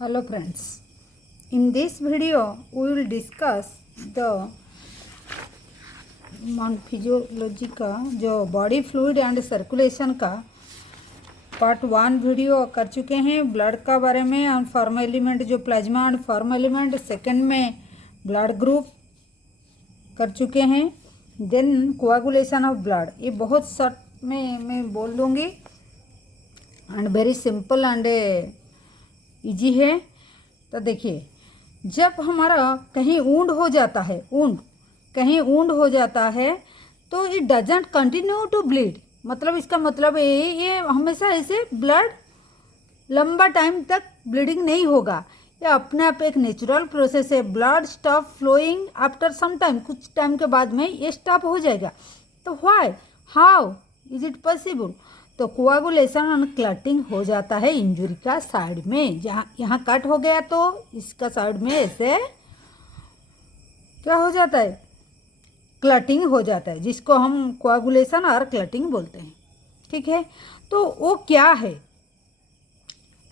Hello friends, in this video we will discuss the physiology का जो body fluid and circulation का part 1 video कर चुके हैं ब्लड का बारे में एंड फॉर्म एलिमेंट जो plasma and form element, second में ब्लड ग्रुप कर चुके हैं, देन कोआगुलेशन ऑफ ब्लड। ये बहुत शॉर्ट में मैं बोल दूँगी and very simple and easy है। तो देखिए, जब हमारा कहीं वुंड हो जाता है, कहीं वुंड हो जाता है तो it doesn't continue to bleed. मतलब इसका मतलब ये हमेशा ऐसे ब्लड लंबा टाइम तक ब्लीडिंग नहीं होगा। ये अपने आप एक नेचुरल प्रोसेस है। Blood stop flowing after some time, कुछ टाइम के बाद में ये स्टॉप हो जाएगा। तो why, how is it possible? तो कोआगुलेशन एंड क्लटिंग हो जाता है इंजुरी का साइड में। जहाँ यहाँ कट हो गया तो इसका साइड में ऐसे क्या हो जाता है, क्लटिंग हो जाता है, जिसको हम कोआगुलेशन और क्लटिंग बोलते हैं। ठीक है, तो वो क्या है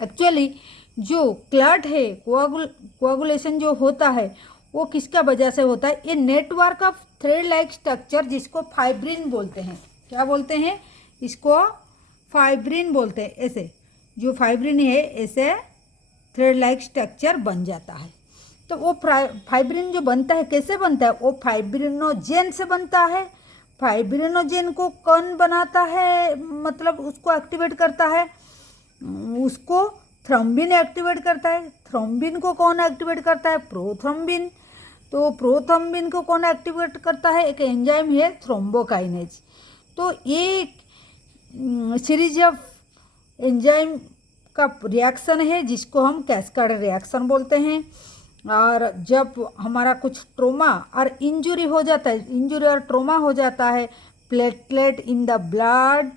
एक्चुअली? जो क्लट है, कोआगुलेशन जो होता है वो किसका वजह से होता है? ये network of thread like structure, जिसको फाइब्रिन बोलते हैं। क्या बोलते हैं इसको? फाइब्रिन बोलते हैं। ऐसे जो फाइब्रिन है ऐसे थ्रेड लाइक स्ट्रक्चर बन जाता है। तो वो फाइब्रिन जो बनता है कैसे बनता है? वो फाइब्रिनोजेन से बनता है। फाइब्रिनोजेन को कौन बनाता है, मतलब उसको एक्टिवेट करता है? उसको थ्रोम्बिन एक्टिवेट करता है। थ्रोम्बिन को कौन एक्टिवेट करता है? प्रोथ्रोम्बिन। तो प्रोथ्रोम्बिन को कौन एक्टिवेट करता है? एक एंजाइम है थ्रोम्बोकाइनेज। तो एक सीरीज ऑफ एंजाइम का रिएक्शन है जिसको हम कैस्केड रिएक्शन बोलते हैं। और जब हमारा कुछ ट्रोमा और इंजुरी हो जाता है, इंजुरी और ट्रोमा हो जाता है, platelet in the blood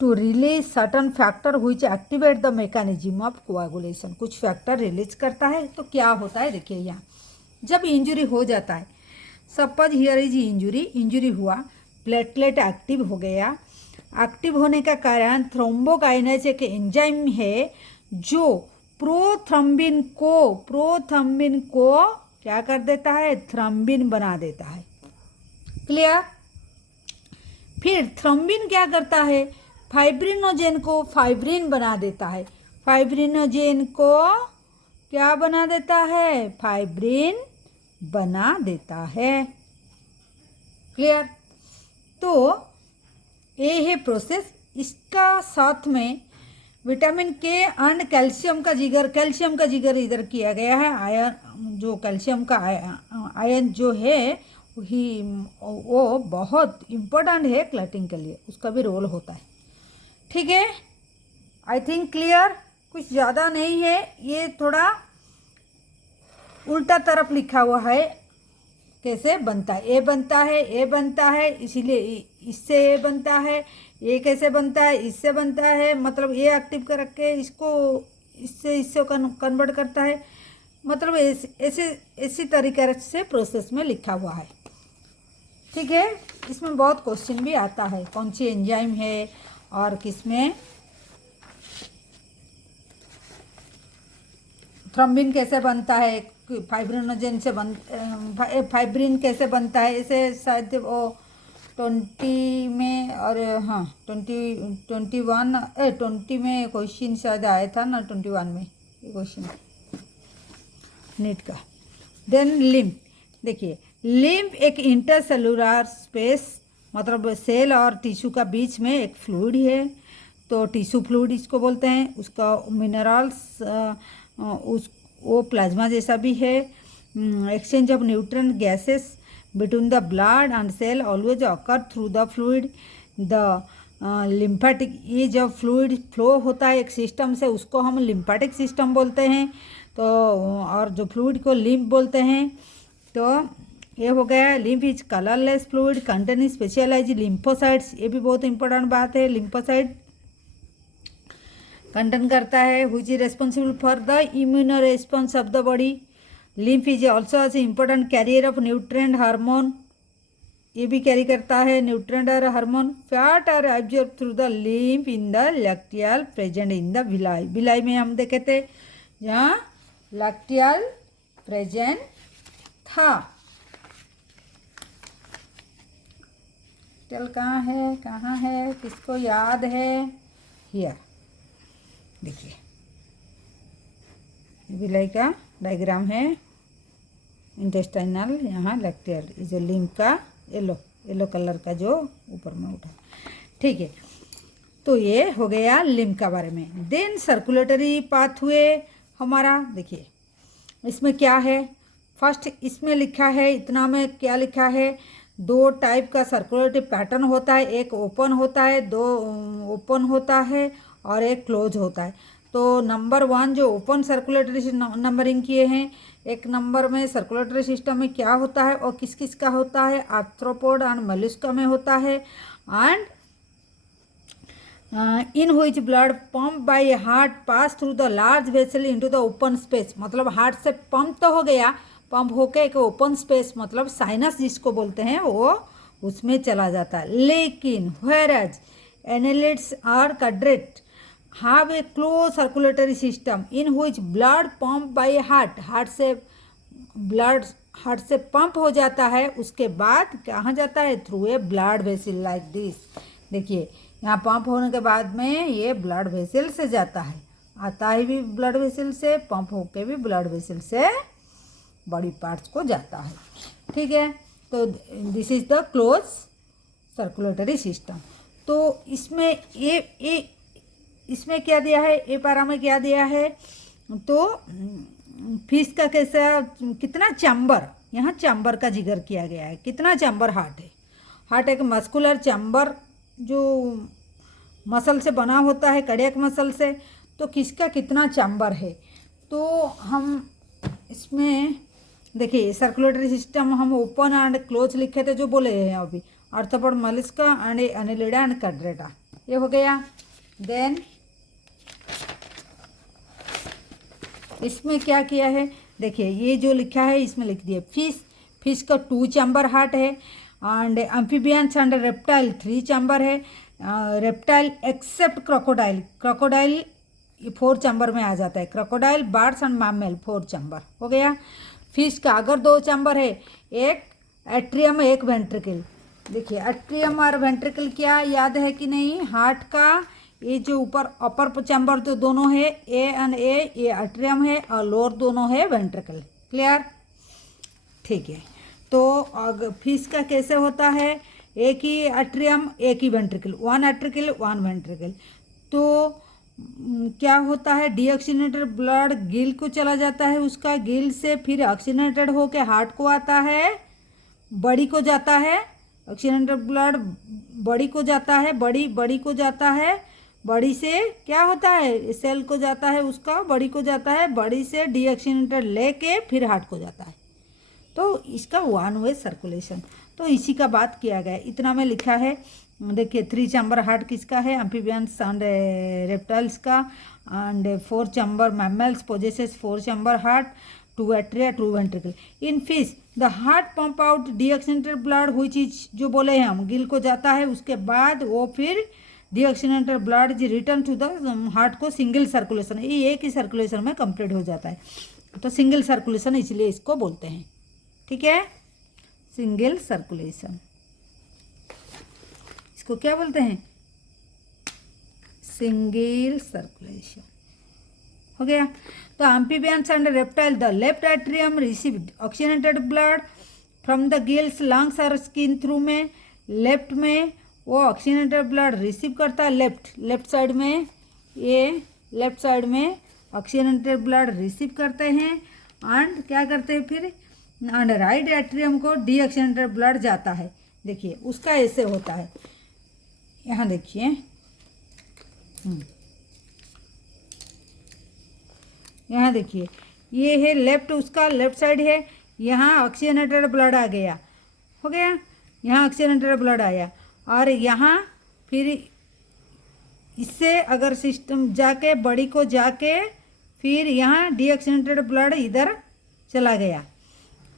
to release certain factor which activate the mechanism of coagulation. कुछ फैक्टर रिलीज करता है। तो क्या होता है देखिए, यहाँ जब इंजुरी हो जाता है, सपोज हियर इज इंजुरी हुआ, प्लेटलेट एक्टिव हो गया। एक्टिव होने का कारण थ्रोम्बोकाइनेज एक एंजाइम है जो प्रोथ्रम्बिन को क्या कर देता है? थ्रम्बिन बना देता है। क्लियर? फिर थ्रम्बिन क्या करता है? फाइब्रिनोजेन को फाइब्रिन बना देता है। फाइब्रिनोजेन को क्या बना देता है? फाइब्रिन बना देता है। क्लियर? तो ये है प्रोसेस। इसका साथ में विटामिन के एंड कैल्शियम का जिगर इधर किया गया है। आयन, जो कैल्शियम का आयन जो है वो बहुत इम्पोर्टेंट है क्लटिंग के लिए, उसका भी रोल होता है। ठीक है, आई थिंक क्लियर। कुछ ज़्यादा नहीं है, ये थोड़ा उल्टा तरफ लिखा हुआ है। कैसे बनता है? ए बनता है, इसीलिए इससे ए बनता है। ये कैसे बनता है? इससे बनता है। मतलब ये एक्टिव कर के इसको इससे कन्वर्ट करता है। मतलब ऐसी तरीके से प्रोसेस में लिखा हुआ है। ठीक है, इसमें बहुत क्वेश्चन भी आता है, कौन सी एंजाइम है और किसमें थ्रोम्बिन कैसे बनता है, फाइब्रिनोजेन से फाइब्रिन कैसे बनता है। इसे शायद वो 20 में और हाँ 20 में क्वेश्चन शायद आया था ना, 21 में क्वेश्चन नीट का। देन लिम्फ, देखिए लिम्फ एक इंटरसेलुलर स्पेस, मतलब सेल और टिश्यू का बीच में एक फ्लूइड है। तो टिश्यू फ्लूइड इसको बोलते हैं। उसका मिनरल्स वो प्लाज्मा जैसा भी है। Exchange of nutrient gases between the blood and cell always occur through the fluid. The lymphatic, ये जब फ्लूइड फ्लो होता है एक सिस्टम से, उसको हम लिम्फेटिक सिस्टम बोलते हैं। तो और जो फ्लूइड को लिम्फ बोलते हैं। तो ये हो गया। Lymph is colourless fluid containing specialise lymphocytes. ये भी बहुत इंपॉर्टेंट बात है। लिम्फोसाइट कंटेन करता है which is responsible for the immuno response of the body. Lymph is also as important carrier of nutrient hormone. ये भी कैरी करता है न्यूट्रिएंट और hormone. Fat are absorb through the lymph in the lacteal present in the villi. Villi में हम देखे थे जहाँ लैक्टियल प्रेजेंट था। लैक्टियल कहाँ है किसको याद है? हियर देखिए विलाई का डायग्राम है इंटेस्टाइनल। यहाँ लैक्टियल जो लिम्फ का येलो कलर का जो ऊपर में उठा, ठीक है। तो ये हो गया लिम्फ का बारे में। देन सर्कुलेटरी पाथवे हमारा देखिए इसमें क्या है। फर्स्ट इसमें लिखा है इतना में क्या लिखा है, 2 टाइप का सर्कुलेटरी पैटर्न होता है, एक ओपन होता है, 2 ओपन होता है और एक क्लोज होता है। तो नंबर 1 जो ओपन सर्कुलेटरी नंबरिंग किए हैं, एक नंबर में सर्कुलेटरी सिस्टम में क्या होता है और किस किस का होता है, आर्थ्रोपोड एंड मोलस्का में होता है। And in which blood pump by heart pass through the large vessel into the open space. मतलब हार्ट से पंप तो हो गया, पंप होके एक ओपन स्पेस मतलब साइनस जिसको बोलते हैं वो उसमें चला जाता है। लेकिन whereas annelids or cadets have a closed circulatory system in which blood pump by heart, heart से ब्लड हार्ट से पंप हो जाता है, उसके बाद कहाँ जाता है, through a blood vessel like this. देखिए यहाँ पंप होने के बाद में ये ब्लड वेसल से जाता है, आता है भी ब्लड वेसल से, पंप होके भी ब्लड वेसल से बॉडी पार्ट्स को जाता है, ठीक है। तो this is the close circulatory system. तो इसमें ये इसमें क्या दिया है, ए पारा में क्या दिया है, तो फिश का कैसा कितना चैम्बर, यहाँ चैम्बर का जिक्र किया गया है। कितना चैम्बर हार्ट है, हार्ट एक मस्कुलर चैम्बर जो मसल से बना होता है, कार्डियक मसल से। तो किसका कितना चैम्बर है, तो हम इसमें देखिए सर्कुलेटरी सिस्टम हम ओपन एंड क्लोज लिखे थे जो बोले हैं अभी, arthropod mollusca and annelida and chordata, ये हो गया। देन इसमें क्या किया है, देखिए ये जो लिखा है इसमें लिख दिया फिश का 2 चैम्बर हार्ट है। And amphibians and reptile 3 chamber है। रेप्टाइल एक्सेप्ट क्रोकोडाइल 4 चैम्बर में आ जाता है। Crocodile, birds and mammal 4 chamber हो गया। फिश का अगर 2 चैम्बर है, एक एट्रियम एक वेंट्रिकल। देखिए एट्रियम और वेंट्रिकल क्या याद है कि नहीं, हार्ट का ये जो ऊपर अपर चैम्बर तो दोनों है ए एंड ए, ये एट्रियम है और लोअर दोनों है वेंट्रिकल। क्लियर, ठीक है। तो अगर फिश का कैसे होता है, एक ही एट्रियम एक ही वेंट्रिकल, 1 एट्रिकल 1 वेंट्रिकल। तो क्या होता है, डीऑक्सीनेटेड ब्लड गिल को चला जाता है, उसका गिल से फिर ऑक्सीनेटेड होके हार्ट को आता है, बड़ी को जाता है। ऑक्सीनेटेड ब्लड बड़ी को जाता है, बड़ी को जाता है, बड़ी से क्या होता है, सेल को जाता है उसका, बड़ी को जाता है, बड़ी से डीऑक्सीनेटेड लेके फिर हार्ट को जाता है। तो इसका 1 वे सर्कुलेशन, तो इसी का बात किया गया, इतना में लिखा है। देखिए 3 चैम्बर हार्ट किसका है, एम्फीबियंस एंड रेप्टाइल्स का। And 4 chamber mammals possesses 4 chamber heart, 2 atria 2 ventricle. In fish the heart pump out deoxygenated blood हुई चीज जो बोले हैं हम, गिल को जाता है, उसके बाद वो फिर deoxygenated blood is return to the heart को सिंगल सर्कुलेशन, ये एक ही सर्कुलेशन में कंप्लीट हो जाता है। तो सिंगल सर्कुलेशन इसलिए इसको बोलते हैं, ठीक है, सिंगल सर्कुलेशन। इसको क्या बोलते हैं, सिंगल सर्कुलेशन हो गया। तो amphibians and reptile the left atrium received oxygenated blood from the gills lungs और स्किन थ्रू में, लेफ्ट में वो ऑक्सीनेटेड ब्लड रिसीव करता है, लेफ्ट साइड में, ये लेफ्ट साइड में ऑक्सीनेटेड ब्लड रिसीव करते हैं। एंड क्या करते हैं फिर, एंड राइट एट्रियम को डीऑक्सीनेटेड ब्लड जाता है। देखिए उसका ऐसे होता है, यहाँ देखिए यहाँ देखिए ये है लेफ्ट, उसका लेफ्ट साइड है, यहाँ ऑक्सीनेटेड ब्लड आ गया, हो गया, यहाँ ऑक्सीनेटेड ब्लड आया, और यहाँ फिर इससे अगर सिस्टम जाके बड़ी को जाके फिर यहाँ डीऑक्सीनेटेड ब्लड इधर चला गया,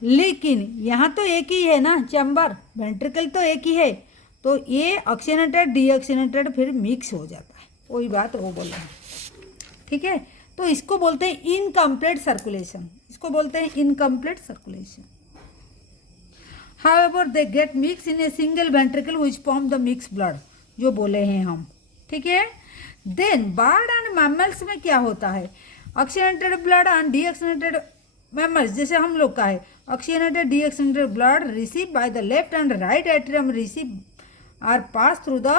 लेकिन यहाँ तो एक ही है ना चैम्बर, वेंट्रिकल तो एक ही है, तो ये ऑक्सीजनेटेड डीऑक्सीजनेटेड फिर मिक्स हो जाता है, वही बात वो बोल रहे हैं। ठीक है, तो इसको बोलते हैं इनकम्प्लीट सर्कुलेशन, इसको बोलते हैं incomplete circulation. However they get mix in a single ventricle which form the mix blood, जो बोले हैं हम। ठीक है, देन बर्ड एंड मैमल्स में क्या होता है, oxygenated blood and deoxygenated mammals, जैसे हम लोग का है oxygenated deoxygenated blood receive by the left and right atrium receive or pass through the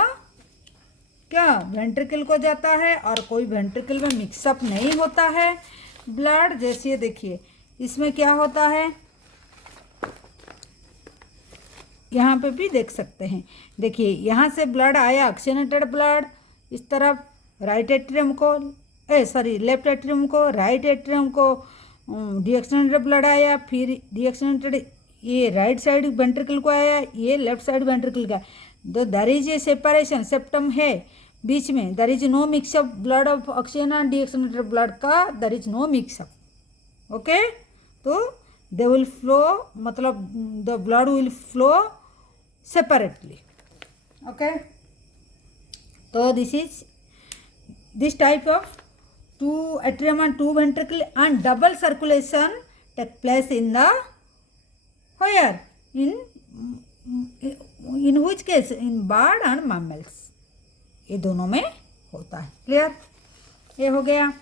क्या वेंट्रिकल को जाता है, और कोई वेंट्रिकल में मिक्सअप नहीं होता है ब्लड। जैसे देखिए इसमें क्या होता है, यहाँ पे भी देख सकते हैं, देखिए यहाँ से ब्लड आया ऑक्सीजनेटेड ब्लड इस तरफ राइट एट्रियम को, लेफ्ट एट्रियम को, राइट एट्रियम को डीऑक्सीजनेटेड ब्लड आया, फिर डीऑक्सीजनेटेड ये राइट साइड वेंट्रिकल को आया, ये लेफ्ट साइड वेंट्रिकल का। तो there is a separation, septum है बीच में, there is no mixup blood of oxygen and deoxygenated blood का, there is no mixup. Okay, तो दे विल फ्लो, मतलब the blood will flow separately. Okay, तो this type of two atrium and two ventricle and double circulation take place in the where in which case in bird and mammals, ये दोनों में होता है। Clear, ये हो गया।